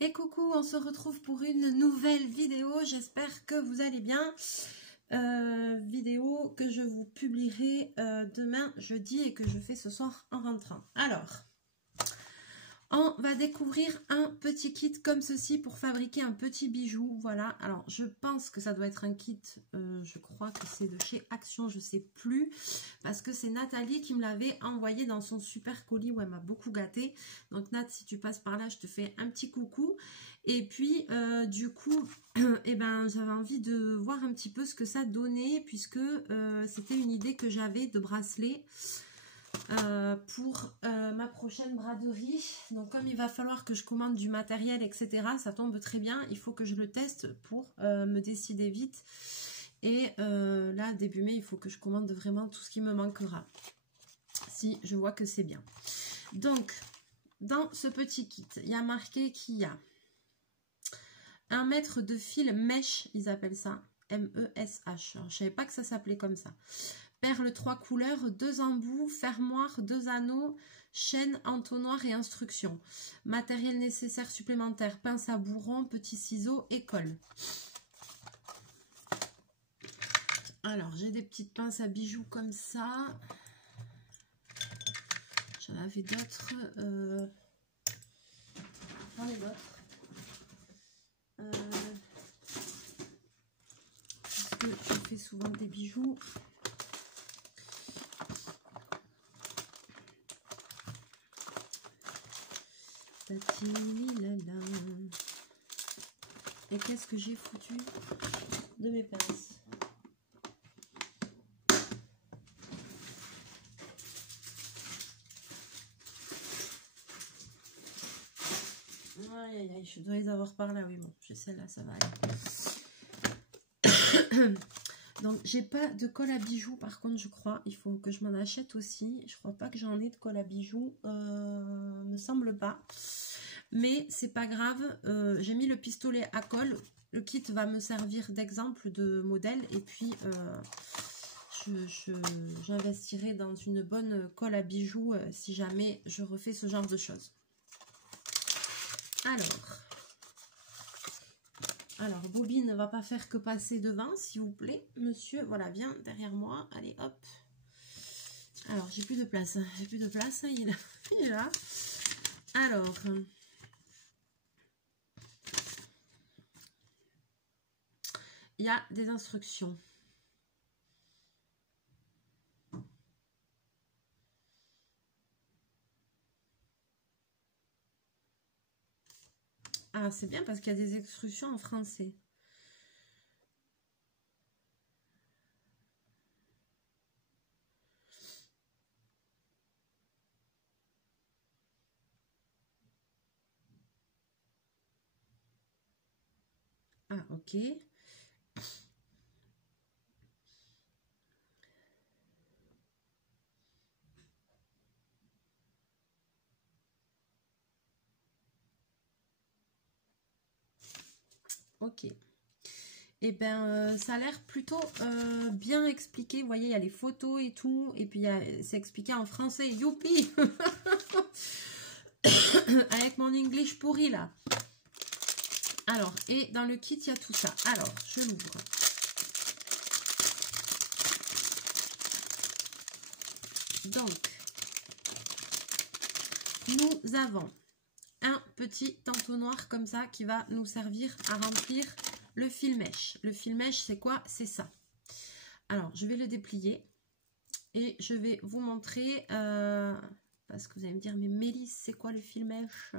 Et coucou, on se retrouve pour une nouvelle vidéo, j'espère que vous allez bien. Vidéo que je vous publierai demain jeudi et que je fais ce soir en rentrant. Alors, on va découvrir un petit kit comme ceci pour fabriquer un petit bijou. Voilà, alors je pense que ça doit être un kit, je crois que c'est de chez Action, je sais plus, parce que c'est Nathalie qui me l'avait envoyé dans son super colis où elle m'a beaucoup gâtée. Donc Nat, si tu passes par là, je te fais un petit coucou. Et puis du coup, eh ben, j'avais envie de voir un petit peu ce que ça donnait, puisque c'était une idée que j'avais de bracelet. Pour ma prochaine braderie. Donc comme il va falloir que je commande du matériel, etc., ça tombe très bien, il faut que je le teste pour me décider vite. Et là, début mai, il faut que je commande vraiment tout ce qui me manquera, si je vois que c'est bien. Donc, dans ce petit kit, il y a marqué qu'il y a 1 mètre de fil mèche, ils appellent ça, M-E-S-H. Je ne savais pas que ça s'appelait comme ça. Perles 3 couleurs, 2 embouts, fermoir, 2 anneaux, chaîne, entonnoir et instructions. Matériel nécessaire supplémentaire, pince à bourron, petits ciseaux et colle. Alors, j'ai des petites pinces à bijoux comme ça. J'en avais d'autres. J'en ai d'autres. Parce que je fais souvent des bijoux. Et qu'est-ce que j'ai foutu de mes pinces? Aïe aïe aïe, je dois les avoir par là, oui bon, j'ai celle-là, ça va aller. Donc j'ai pas de colle à bijoux par contre, je crois, il faut que je m'en achète aussi. Je crois pas que j'en ai de colle à bijoux, me semble pas. Mais c'est pas grave, j'ai mis le pistolet à colle. Le kit va me servir d'exemple de modèle et puis j'investirai dans une bonne colle à bijoux si jamais je refais ce genre de choses. Alors, Bobby ne va pas faire que passer devant, s'il vous plaît, monsieur. Voilà, viens derrière moi. Allez, hop. Alors, j'ai plus de place. J'ai plus de place. Il est là. Alors, il y a des instructions. Ah, c'est bien parce qu'il y a des instructions en français. Ah, ok. Ok. Et ben, ça a l'air plutôt bien expliqué. Vous voyez, il y a les photos et tout. Et puis, c'est expliqué en français. Youpi. Avec mon English pourri, là. Alors, et dans le kit, il y a tout ça. Alors, je l'ouvre. Donc, nous avons un petit entonnoir comme ça qui va nous servir à remplir le fil mèche. Le fil mèche, c'est quoi? C'est ça. Alors, je vais le déplier et je vais vous montrer, parce que vous allez me dire, mais Mélisse, c'est quoi le fil mèche?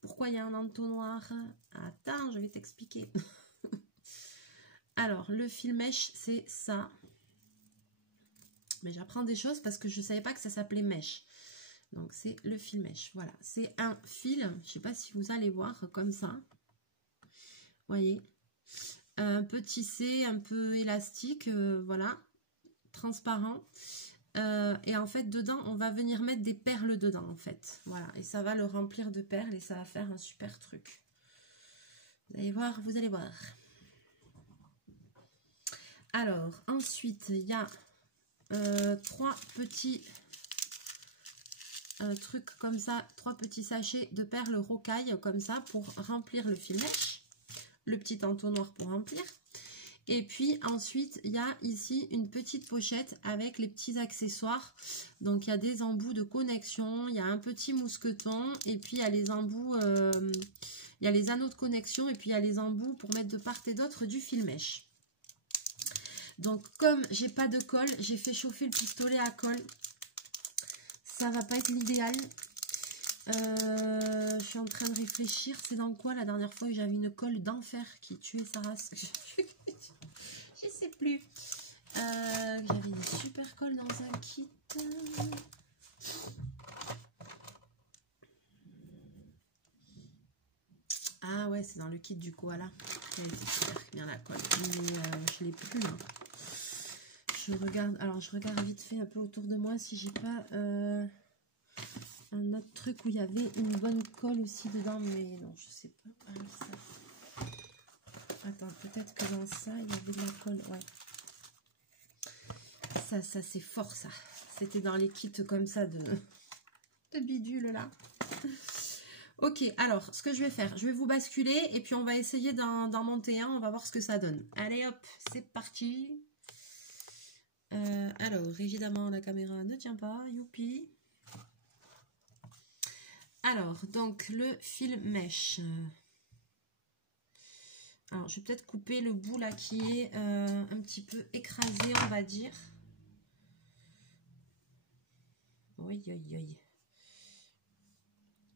Pourquoi il y a un entonnoir? Attends, je vais t'expliquer. Alors, le fil mèche, c'est ça. Mais j'apprends des choses parce que je ne savais pas que ça s'appelait mèche. Donc, c'est le fil mèche. Voilà, c'est un fil. Je ne sais pas si vous allez voir comme ça. Vous voyez, un peu tissé, un peu élastique, voilà, transparent. Et en fait, dedans, on va venir mettre des perles dedans, en fait. Voilà, et ça va le remplir de perles et ça va faire un super truc. Vous allez voir, vous allez voir. Alors, ensuite, il y a 3 petits trucs comme ça, 3 petits sachets de perles rocaille comme ça pour remplir le fil mèche, le petit entonnoir pour remplir. Et puis ensuite il y a ici une petite pochette avec les petits accessoires. Donc il y a des embouts de connexion, il y a un petit mousqueton et puis il y a les embouts, il y a les anneaux de connexion et puis il y a les embouts pour mettre de part et d'autre du fil mèche. Donc comme j'ai pas de colle, j'ai fait chauffer le pistolet à colle. Ça va pas être l'idéal. Je suis en train de réfléchir. C'est dans quoi la dernière fois que j'avais une colle d'enfer qui tuait sa race? Je sais plus. J'avais une super colle dans un kit. Ah ouais, c'est dans le kit du koala. Elle était super bien la colle. Mais je l'ai plus là. Je regarde, alors je regarde vite fait un peu autour de moi si j'ai pas un autre truc où il y avait une bonne colle aussi dedans, mais non, je sais pas. Ah, ça. Attends, peut-être que dans ça, il y avait de la colle, ouais. Ça c'est fort ça. C'était dans les kits comme ça de bidule là. Ok, alors ce que je vais faire, je vais vous basculer et puis on va essayer d'en monter un, on va voir ce que ça donne. Allez hop, c'est parti. Alors, évidemment, la caméra ne tient pas, youpi. Alors, donc, le fil mèche. Alors, je vais peut-être couper le bout là qui est un petit peu écrasé, on va dire. Oui, oui, oui.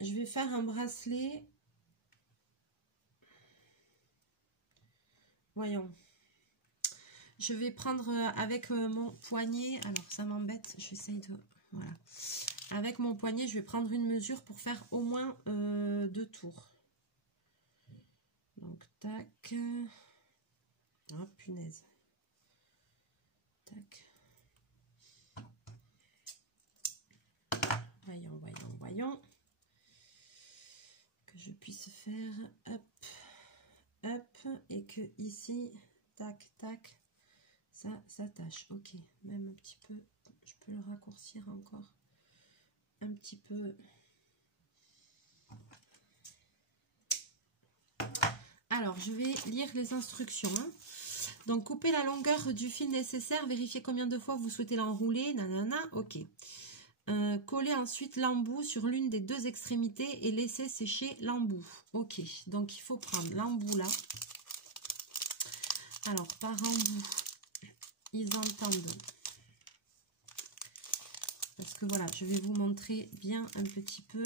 Je vais faire un bracelet. Voyons. Je vais prendre avec mon poignet, alors ça m'embête, j'essaye de... Voilà. Avec mon poignet, je vais prendre une mesure pour faire au moins 2 tours. Donc, tac. Oh, punaise. Tac. Voyons, voyons, voyons. Que je puisse faire, hop, hop, et que ici, tac, tac. Ça s'attache, ok, même un petit peu, je peux le raccourcir encore un petit peu. Alors, je vais lire les instructions. Donc, couper la longueur du fil nécessaire, vérifier combien de fois vous souhaitez l'enrouler, nanana, ok. Coller ensuite l'embout sur l'une des 2 extrémités et laisser sécher l'embout. Ok, donc il faut prendre l'embout là. Alors, par embout, ils entendent, parce que voilà, je vais vous montrer bien un petit peu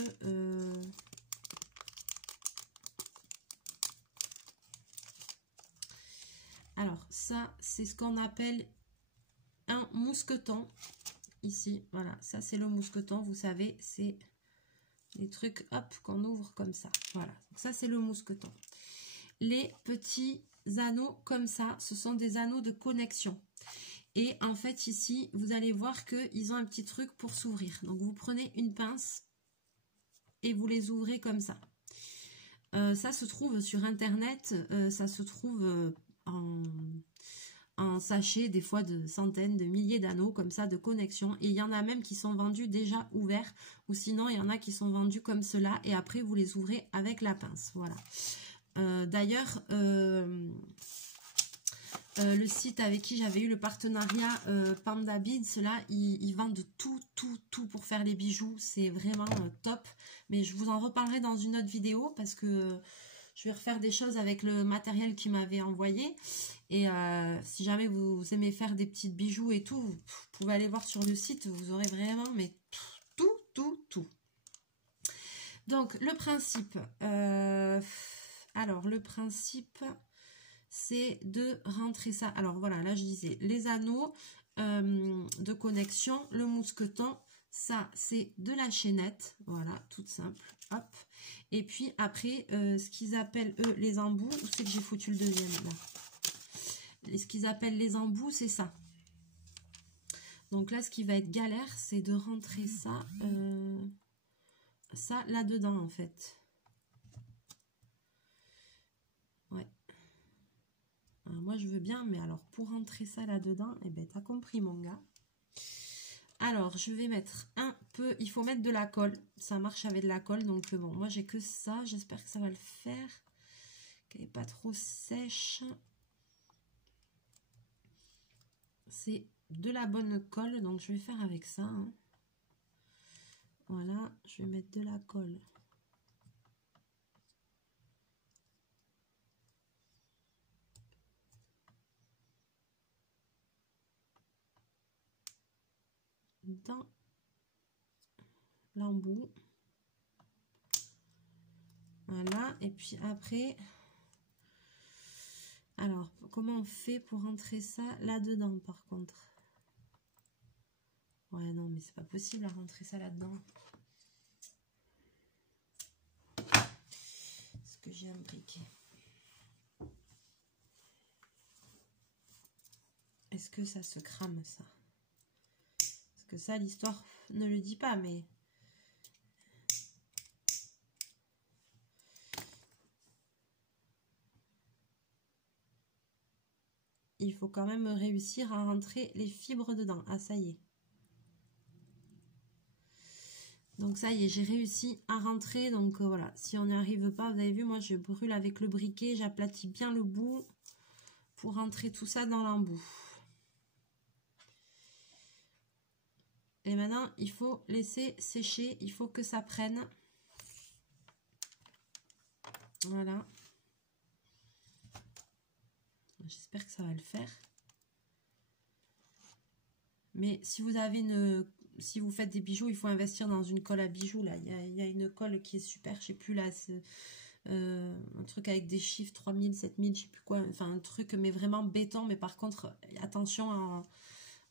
alors ça c'est ce qu'on appelle un mousqueton ici, voilà, ça c'est le mousqueton, vous savez, c'est les trucs hop qu'on ouvre comme ça, voilà, donc ça c'est le mousqueton. Les petits anneaux comme ça, ce sont des anneaux de connexion. Et en fait, ici, vous allez voir qu'ils ont un petit truc pour s'ouvrir. Donc, vous prenez une pince et vous les ouvrez comme ça. Ça se trouve sur Internet, ça se trouve en sachet, des fois de centaines, de milliers d'anneaux comme ça de connexion. Et il y en a même qui sont vendus déjà ouverts. Ou sinon, il y en a qui sont vendus comme cela. Et après, vous les ouvrez avec la pince. Voilà. D'ailleurs... le site avec qui j'avais eu le partenariat Panda Beads, là, ils vendent tout pour faire les bijoux. C'est vraiment top. Mais je vous en reparlerai dans une autre vidéo parce que je vais refaire des choses avec le matériel qu'ils m'avaient envoyé. Et si jamais vous aimez faire des petits bijoux et tout, vous pouvez aller voir sur le site. Vous aurez vraiment mais tout. Donc, le principe. Alors, le principe... c'est de rentrer ça. Alors voilà, là je disais les anneaux de connexion, le mousqueton, ça c'est de la chaînette, voilà, toute simple, hop. Et puis après, ce qu'ils appellent eux les embouts, où c'est que j'ai foutu le deuxième là? Ce qu'ils appellent les embouts, c'est ça. Donc là, ce qui va être galère, c'est de rentrer ça, ça là-dedans en fait. Ouais. Alors, moi je veux bien, mais alors pour rentrer ça là-dedans, eh ben t'as compris mon gars. Alors, je vais mettre un peu... Il faut mettre de la colle. Ça marche avec de la colle. Donc, bon, moi, j'ai que ça. J'espère que ça va le faire. Qu'elle n'est pas trop sèche. C'est de la bonne colle. Donc, je vais faire avec ça. Hein. Voilà, je vais mettre de la colle. Dans l'embout. Voilà, et puis après, alors, comment on fait pour rentrer ça là-dedans, par contre? Ouais, non, mais c'est pas possible à rentrer ça là-dedans. Est-ce que j'ai un briquet? Est-ce que ça se crame, ça? Parce que ça, l'histoire ne le dit pas, mais... il faut quand même réussir à rentrer les fibres dedans. Ah, ça y est. Donc ça y est, j'ai réussi à rentrer. Donc voilà, si on n'y arrive pas, vous avez vu, moi je brûle avec le briquet, j'aplatis bien le bout pour rentrer tout ça dans l'embout. Et maintenant, il faut laisser sécher, il faut que ça prenne. Voilà. J'espère que ça va le faire. Mais si vous avez une... si vous faites des bijoux, il faut investir dans une colle à bijoux. Là, il y a une colle qui est super. Je sais plus là, c'est un truc avec des chiffres 3000, 7000, je sais plus quoi. Enfin, un truc mais vraiment béton. Mais par contre, attention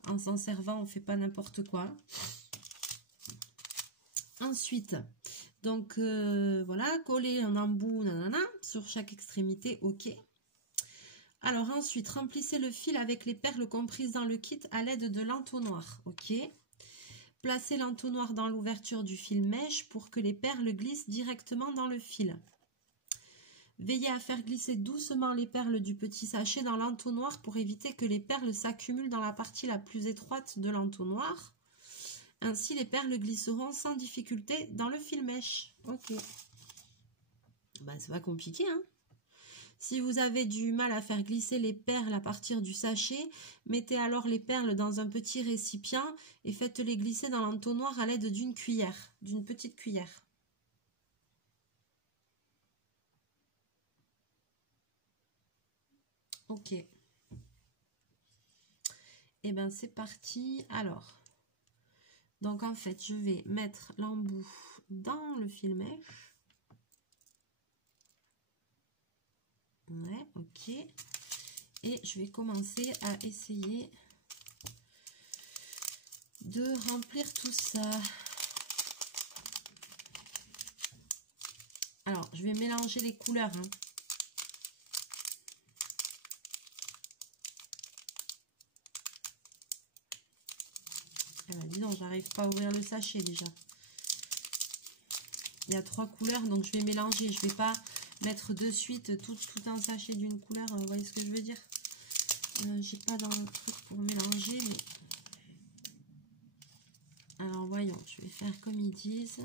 en s'en servant, on fait pas n'importe quoi. Ensuite, donc voilà, coller un embout, nanana, sur chaque extrémité, ok. Alors ensuite, remplissez le fil avec les perles comprises dans le kit à l'aide de l'entonnoir. Ok. Placez l'entonnoir dans l'ouverture du fil mèche pour que les perles glissent directement dans le fil. Veillez à faire glisser doucement les perles du petit sachet dans l'entonnoir pour éviter que les perles s'accumulent dans la partie la plus étroite de l'entonnoir. Ainsi, les perles glisseront sans difficulté dans le fil mèche. Ok. Ben, c'est pas compliqué, hein. Si vous avez du mal à faire glisser les perles à partir du sachet, mettez alors les perles dans un petit récipient et faites-les glisser dans l'entonnoir à l'aide d'une cuillère, d'une petite cuillère. Ok. Et bien c'est parti. Alors, donc en fait, je vais mettre l'embout dans le fil mèche. Ouais, ok. Et je vais commencer à essayer de remplir tout ça. Alors, je vais mélanger les couleurs. Hein. Eh ben, dis donc, j'arrive pas à ouvrir le sachet déjà. Il y a 3 couleurs, donc je vais mélanger. Je vais pas mettre de suite tout un sachet d'une couleur. Vous voyez ce que je veux dire? J'ai pas dans le truc pour mélanger, mais... Alors, voyons, je vais faire comme ils disent.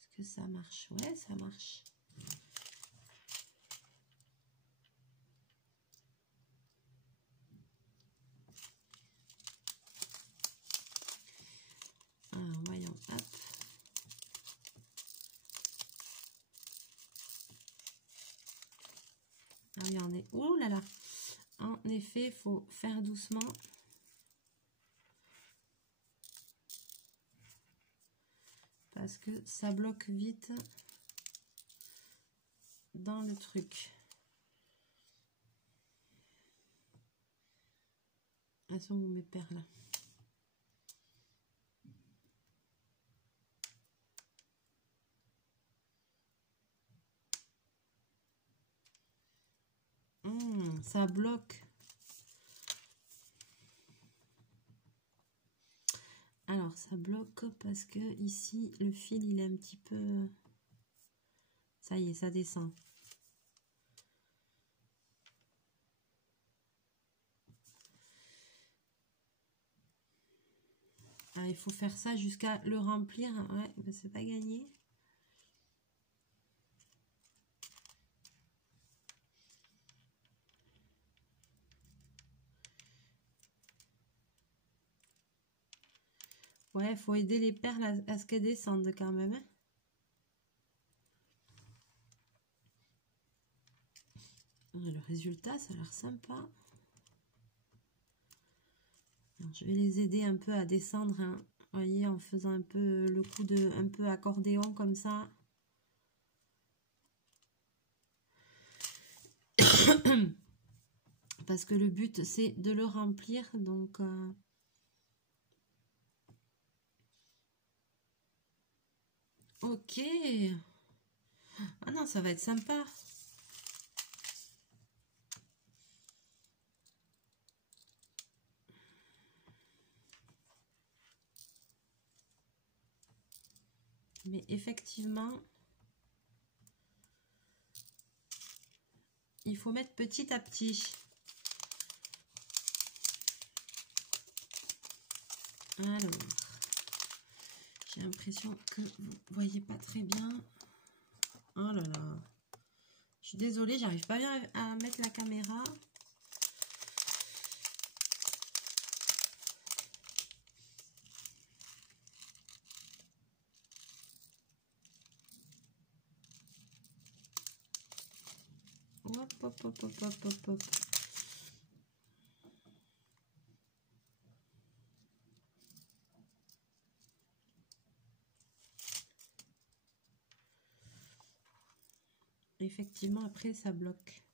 Est-ce que ça marche? Ouais, ça marche. Alors, voyons, hop. Regardez, oh là là, en effet, il faut faire doucement. Parce que ça bloque vite dans le truc. Elles sont où mes perles? Ça bloque. Alors, ça bloque parce que ici, le fil, il est un petit peu... Ça y est, ça descend. il faut faire ça jusqu'à le remplir. Ouais, ben c'est pas gagné. Ouais, il faut aider les perles à ce qu'elles descendent quand même. Hein. Le résultat, ça a l'air sympa. Alors, je vais les aider un peu à descendre. Hein. Vous voyez, en faisant un peu le coup de un peu accordéon comme ça. Parce que le but, c'est de le remplir. Donc... Ok. Ah non, ça va être sympa. Mais effectivement, il faut mettre petit à petit. Alors, j'ai l'impression que vous voyez pas très bien. Oh là là. Je suis désolée, j'arrive pas bien à mettre la caméra. Hop, hop, hop, hop, hop, hop, hop. Effectivement, après, ça bloque.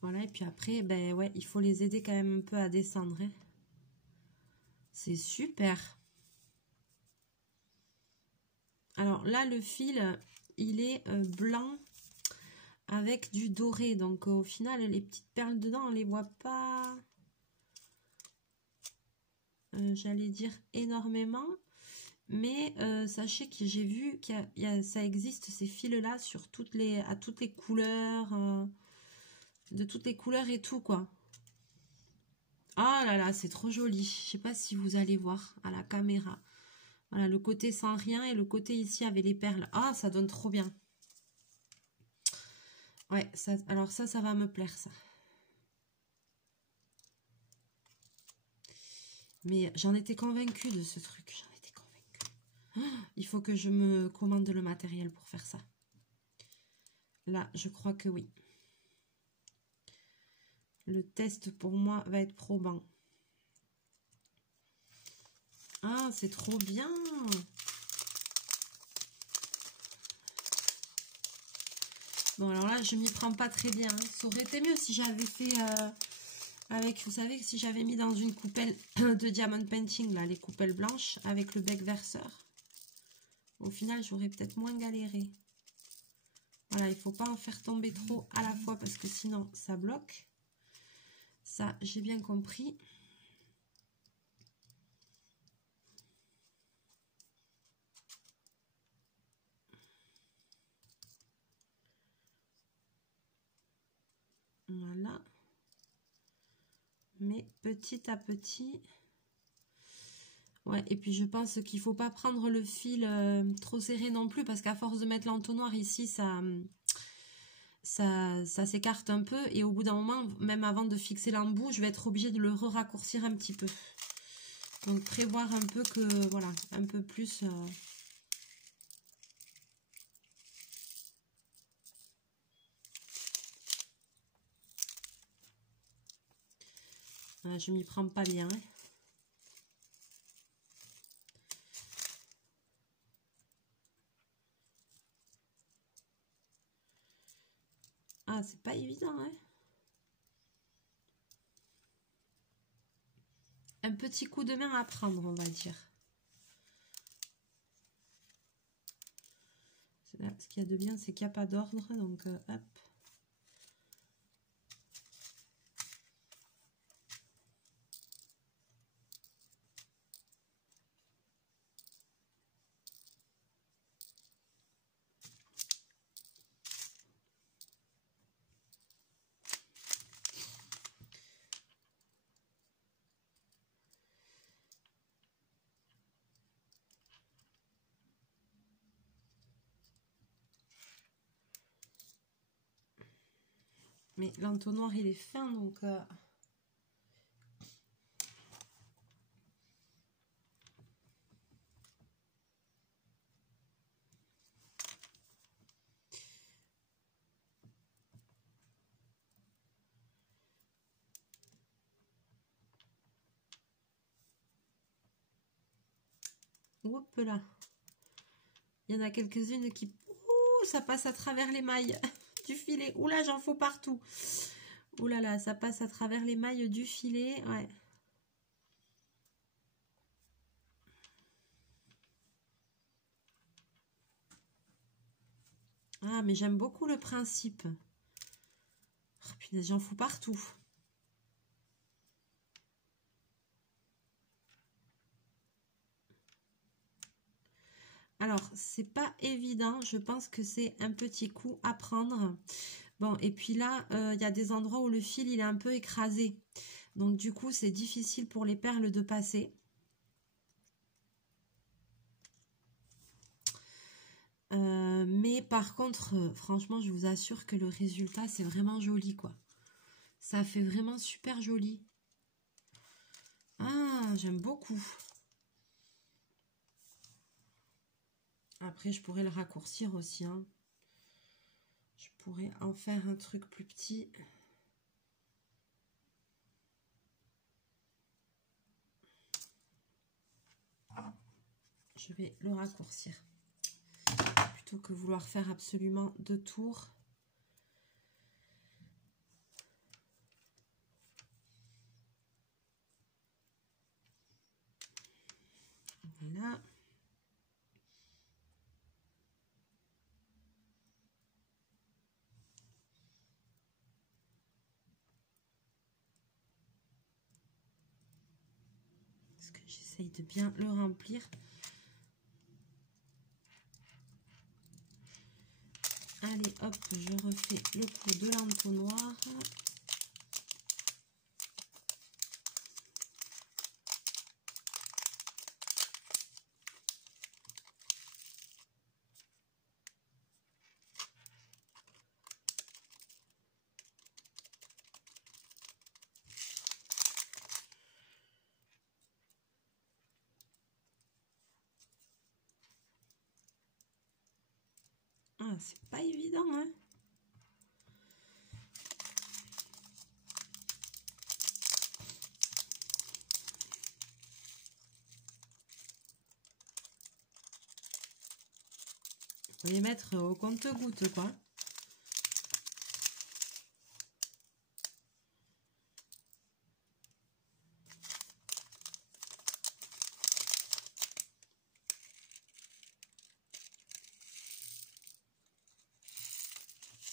Voilà, et puis après, ben ouais, il faut les aider quand même un peu à descendre. Hein. C'est super. Alors là, le fil, il est blanc avec du doré. Donc au final, les petites perles dedans, on les voit pas, j'allais dire énormément. Mais sachez que j'ai vu qu'il ça existe ces fils-là sur à toutes les couleurs, de toutes les couleurs et tout quoi. Ah là là, c'est trop joli. Je sais pas si vous allez voir à la caméra. Voilà, le côté sans rien et le côté ici avec les perles. Ah, ça donne trop bien. Ouais, ça, alors ça va me plaire ça. Mais j'en étais convaincue de ce truc. J'en étais convaincue. Oh, il faut que je me commande le matériel pour faire ça. Là, je crois que oui. Le test pour moi va être probant. Ah, c'est trop bien. Bon, alors là, je m'y prends pas très bien. Ça aurait été mieux si j'avais fait avec, vous savez, si j'avais mis dans une coupelle de diamond painting, là, les coupelles blanches, avec le bec verseur. Au final, j'aurais peut-être moins galéré. Voilà, il ne faut pas en faire tomber trop à la fois parce que sinon, ça bloque. Ça, j'ai bien compris. Voilà. Mais petit à petit. Ouais, et puis je pense qu'il ne faut pas prendre le fil trop serré non plus parce qu'à force de mettre l'entonnoir ici, ça s'écarte un peu. Et au bout d'un moment, même avant de fixer l'embout, je vais être obligée de le raccourcir un petit peu. Donc prévoir un peu que, voilà, un peu plus... je m'y prends pas bien. Hein. Ah, c'est pas évident, hein. Un petit coup de main à prendre, on va dire. Là, ce qu'il y a de bien, c'est qu'il n'y a pas d'ordre, donc hop. Mais l'entonnoir, il est fin, donc... Hop là. Il y en a quelques-unes qui... Ouh, ça passe à travers les mailles du filet. Ouh là, j'en fous partout. Ouh là là, ça passe à travers les mailles du filet. Ouais. Ah, mais j'aime beaucoup le principe. Oh, punaise, j'en fous partout. Alors, c'est pas évident. Je pense que c'est un petit coup à prendre. Bon, et puis là, il y a des endroits où le fil, il est un peu écrasé. Donc, du coup, c'est difficile pour les perles de passer. Mais par contre, franchement, je vous assure que le résultat, c'est vraiment joli, quoi. Ça fait vraiment super joli. Ah, j'aime beaucoup. Après, je pourrais le raccourcir aussi, hein. Je pourrais en faire un truc plus petit. Je vais le raccourcir. Plutôt que vouloir faire absolument 2 tours. Voilà. Parce que j'essaye de bien le remplir. Allez, hop, je refais le coup de l'entonnoir. Ah, c'est pas évident, hein. Faut les mettre au compte-gouttes, quoi.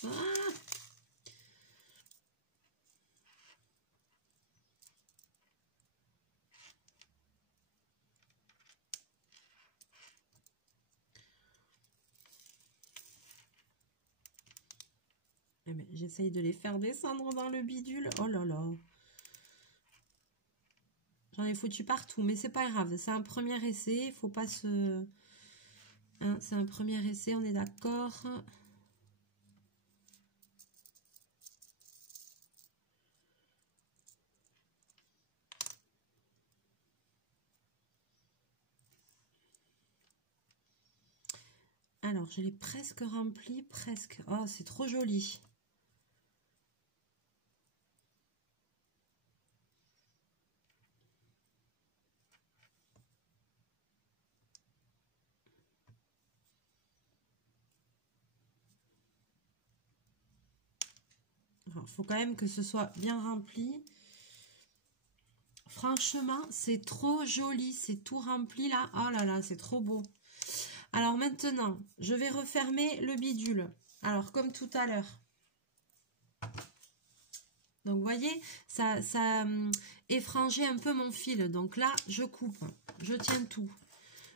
Ah, eh ben, j'essaye de les faire descendre dans le bidule. Oh là là. J'en ai foutu partout, mais c'est pas grave. C'est un premier essai. Faut pas se... Hein, c'est un premier essai, on est d'accord. Alors, je l'ai presque rempli, presque. Oh, c'est trop joli. Il faut quand même que ce soit bien rempli. Franchement, c'est trop joli. C'est tout rempli là. Oh là là, c'est trop beau. Alors maintenant, je vais refermer le bidule. Alors, comme tout à l'heure. Donc, vous voyez, ça effrangeait un peu mon fil. Donc là, je coupe. Je tiens tout.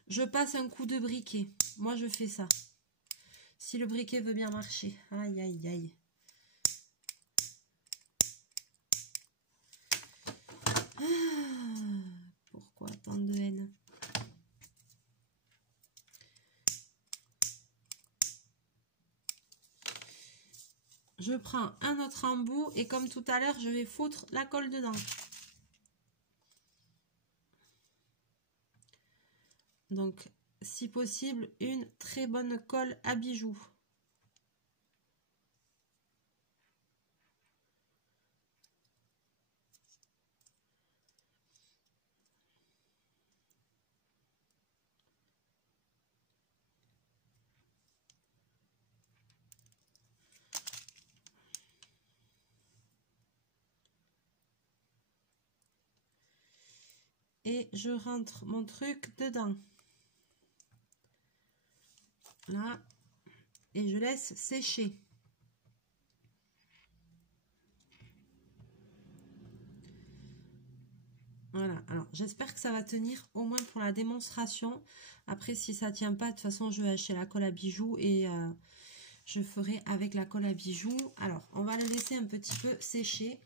Je passe un coup de briquet. Moi, je fais ça. Si le briquet veut bien marcher. Aïe, aïe, aïe. Ah, pourquoi tant de haine? je prends un autre embout et comme tout à l'heure, je vais foutre la colle dedans. Donc, si possible, une très bonne colle à bijoux. Et je rentre mon truc dedans. Là. Et je laisse sécher. Voilà, alors j'espère que ça va tenir au moins pour la démonstration. Après, si ça tient pas, de toute façon, je vais acheter la colle à bijoux et je ferai avec la colle à bijoux. Alors, on va le laisser un petit peu sécher.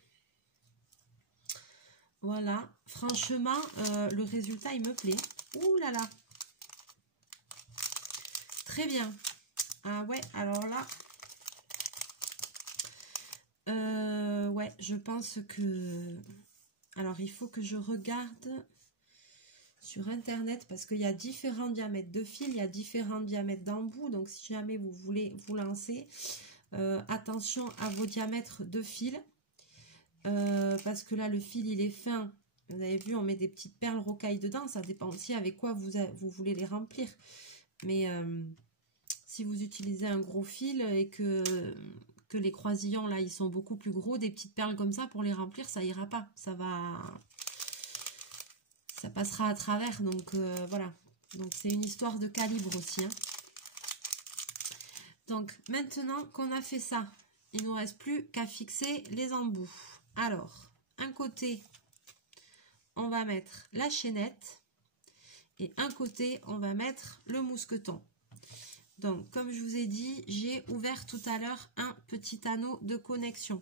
Voilà, franchement, le résultat, il me plaît. Ouh là là! Très bien. Ah ouais, alors là... ouais, je pense que... Alors, il faut que je regarde sur Internet parce qu'il y a différents diamètres de fil, il y a différents diamètres d'embout. Donc, si jamais vous voulez vous lancer, attention à vos diamètres de fil. Parce que là, le fil, il est fin. Vous avez vu, on met des petites perles rocailles dedans. Ça dépend aussi avec quoi vous voulez les remplir. Mais si vous utilisez un gros fil et que les croisillons, là, ils sont beaucoup plus gros, des petites perles comme ça, pour les remplir, ça ira pas. Ça passera à travers. Donc, voilà. Donc, c'est une histoire de calibre aussi. Hein. Donc, maintenant qu'on a fait ça, il ne nous reste plus qu'à fixer les embouts. Alors, un côté, on va mettre la chaînette et un côté, on va mettre le mousqueton. Donc, comme je vous ai dit, j'ai ouvert tout à l'heure un petit anneau de connexion.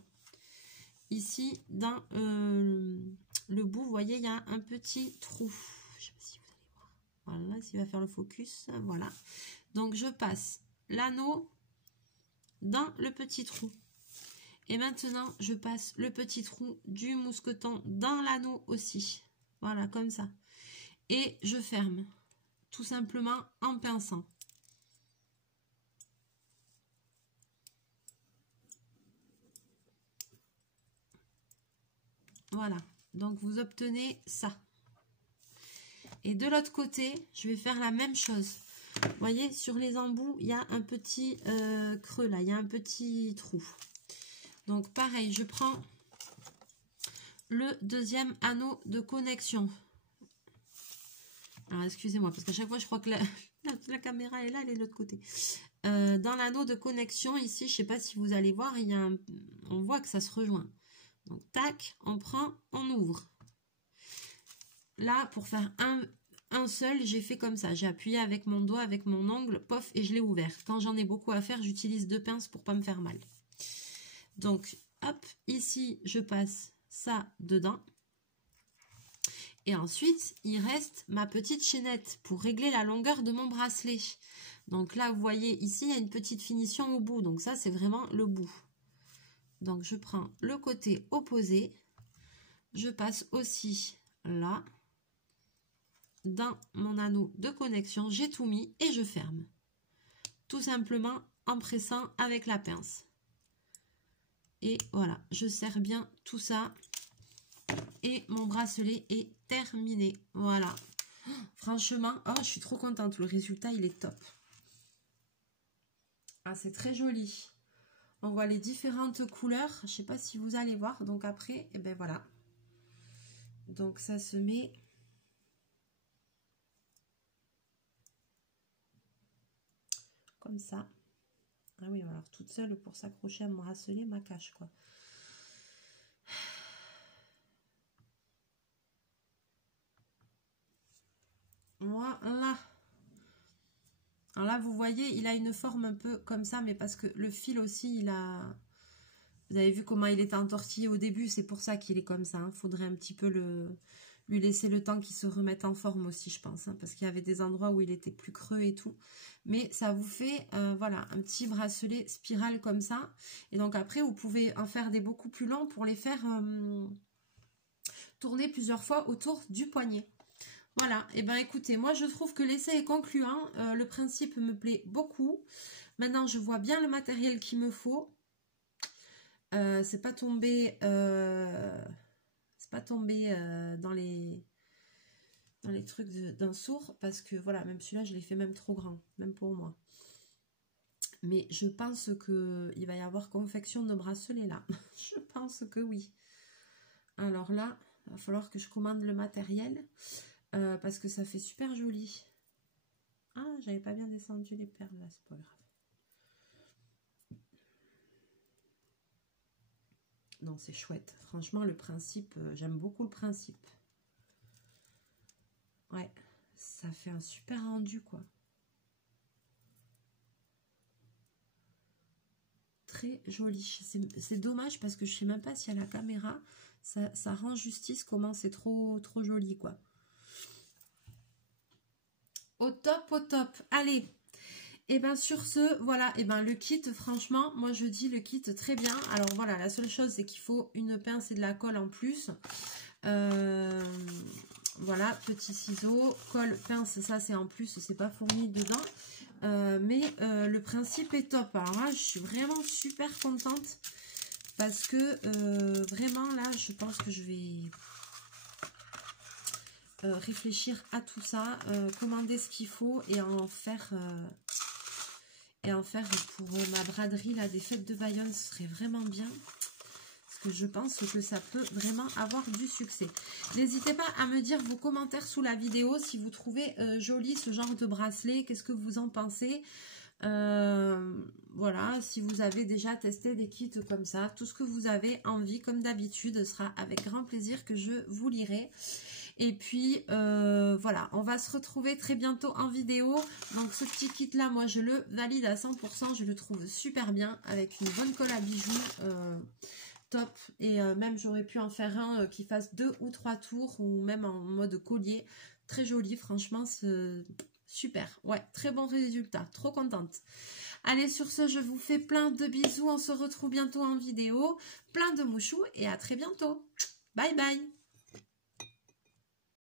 Ici, dans le bout, vous voyez, il y a un petit trou. Je ne sais pas si vous allez voir. Voilà, s'il va faire le focus. Voilà. Donc, je passe l'anneau dans le petit trou. Et maintenant, je passe le petit trou du mousqueton dans l'anneau aussi. Voilà, comme ça. Et je ferme, tout simplement en pinçant. Voilà, donc vous obtenez ça. Et de l'autre côté, je vais faire la même chose. Vous voyez, sur les embouts, il y a un petit creux là, il y a un petit trou. Donc pareil, je prends le deuxième anneau de connexion. Alors excusez-moi, parce qu'à chaque fois je crois que la caméra est là, elle est de l'autre côté. Dans l'anneau de connexion, ici, je ne sais pas si vous allez voir, il y a on voit que ça se rejoint. Donc tac, on prend, on ouvre. Là, pour faire un seul, j'ai fait comme ça. J'ai appuyé avec mon doigt, avec mon ongle, pof, et je l'ai ouvert. Quand j'en ai beaucoup à faire, j'utilise 2 pinces pour pas me faire mal. Donc, hop, ici, je passe ça dedans. Et ensuite, il reste ma petite chaînette pour régler la longueur de mon bracelet. Donc là, vous voyez, ici, il y a une petite finition au bout. Donc ça, c'est vraiment le bout. Donc, je prends le côté opposé. Je passe aussi là. Dans mon anneau de connexion, j'ai tout mis et je ferme. Tout simplement en pressant avec la pince. Et voilà, je serre bien tout ça. Et mon bracelet est terminé. Voilà. Franchement, oh, je suis trop contente. Le résultat, il est top. Ah, c'est très joli. On voit les différentes couleurs. Je ne sais pas si vous allez voir. Donc après, et ben voilà. Donc ça se met... comme ça. Ah oui, alors toute seule pour s'accrocher à mon bracelet, ma cache quoi. Voilà. Alors là, vous voyez, il a une forme un peu comme ça, mais parce que le fil aussi, il a... Vous avez vu comment il était entortillé au début, c'est pour ça qu'il est comme ça. Il faudrait un petit peu lui laisser le temps qu'il se remette en forme aussi, je pense, hein, parce qu'il y avait des endroits où il était plus creux et tout. Mais ça vous fait, voilà, un petit bracelet spirale comme ça. Et donc après, vous pouvez en faire des beaucoup plus longs pour les faire tourner plusieurs fois autour du poignet. Voilà, et ben écoutez, moi je trouve que l'essai est concluant, le principe me plaît beaucoup. Maintenant je vois bien le matériel qu'il me faut. C'est pas tombé, dans les trucs d'un sourd, parce que voilà, même celui-là je l'ai fait même trop grand, même pour moi. Mais je pense qu'il va y avoir confection de bracelet là. Je pense que oui. Alors là, il va falloir que je commande le matériel. Parce que ça fait super joli. Ah, j'avais pas bien descendu les perles là, c'est pas grave. Non, c'est chouette. Franchement, le principe, j'aime beaucoup le principe. Ouais, ça fait un super rendu, quoi. Très joli. C'est dommage parce que je sais même pas si à la caméra, ça rend justice comment c'est trop joli, quoi. Au top, au top. Allez. Et bien sur ce, voilà, et ben le kit, franchement, moi je dis le kit très bien. Alors voilà, la seule chose c'est qu'il faut une pince et de la colle en plus. Voilà, petits ciseaux, colle, pince, ça c'est en plus, c'est pas fourni dedans. Mais le principe est top. Alors là, je suis vraiment super contente parce que vraiment là, je pense que je vais réfléchir à tout ça, commander ce qu'il faut et en faire pour ma braderie là, des fêtes de Bayonne, ce serait vraiment bien. Parce que je pense que ça peut vraiment avoir du succès. N'hésitez pas à me dire vos commentaires sous la vidéo si vous trouvez joli ce genre de bracelet. Qu'est-ce que vous en pensez? Voilà, si vous avez déjà testé des kits comme ça, tout ce que vous avez envie, comme d'habitude, sera avec grand plaisir que je vous lirai. Et puis voilà, on va se retrouver très bientôt en vidéo. Donc ce petit kit là, moi je le valide à 100%, je le trouve super bien avec une bonne colle à bijoux, top. Et même j'aurais pu en faire un qui fasse 2 ou 3 tours ou même en mode collier, très joli, franchement c'est super. Ouais, très bon résultat, trop contente. Allez, sur ce, je vous fais plein de bisous, on se retrouve bientôt en vidéo, plein de mouchous et à très bientôt. Bye bye.